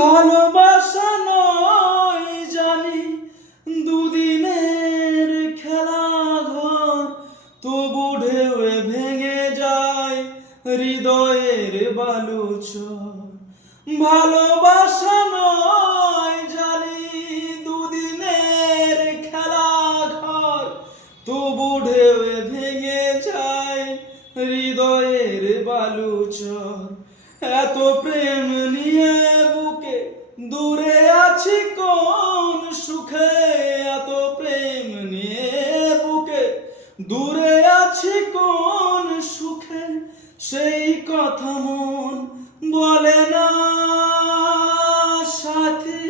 ভালোবাসা নয় জানি দুদিনের খেলা ঘর, তবু ঢেউয়ে ভেঙে যায় হৃদয়ের বালুচর। ভালোবাসা নয় জানি দুদিনের খেলা ঘর, তবু ঢেউয়ে ভেঙে যায় হৃদয়ের বালুচর। এত প্রেম নিয়ে বুকে দূরে আছি কোন সুখে, এত প্রেম নিয়ে বুকে দূরে আছি কোন সুখে, সেই কথা মন বলে না সাথী।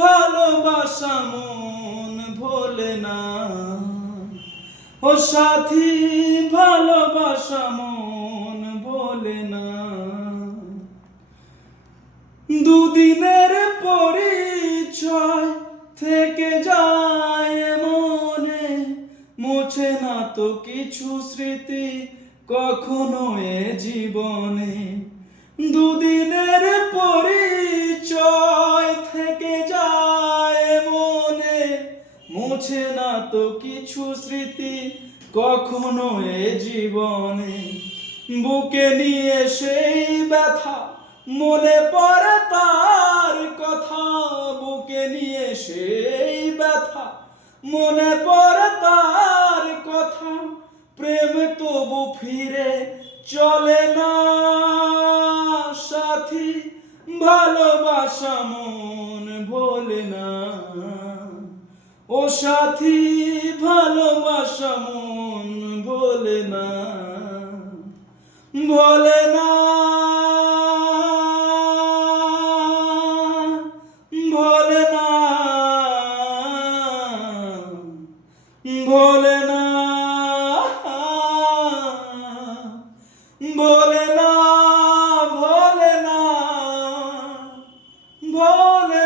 ভালোবাসা মন ভোলে না ও সাথী, ভালোবাসা মন ভোলে না। দুদিনের পরিচয় থেকে যায় মনে, মুছে না তো কিছু স্মৃতি কখনো এ জীবনে। দুদিনের পরিচয় থেকে যায় মনে, মুছে না তো কিছু স্মৃতি কখনো এ জীবনে। বুকে নিয়ে সেই ব্যথা মনে পড়ে তার কথা, বুকে নিয়ে সেই ব্যথা মনে পড়ে তার কথা। প্রেম তবু ফিরে চলে না সাথী, ভালোবাসা মন ভোলে না ও সাথী, ভালোবাসা মন ভোলে না, ভোলে না, ভোলে না, ভোলে না, ভোলে না, ভোলে না, ভোলে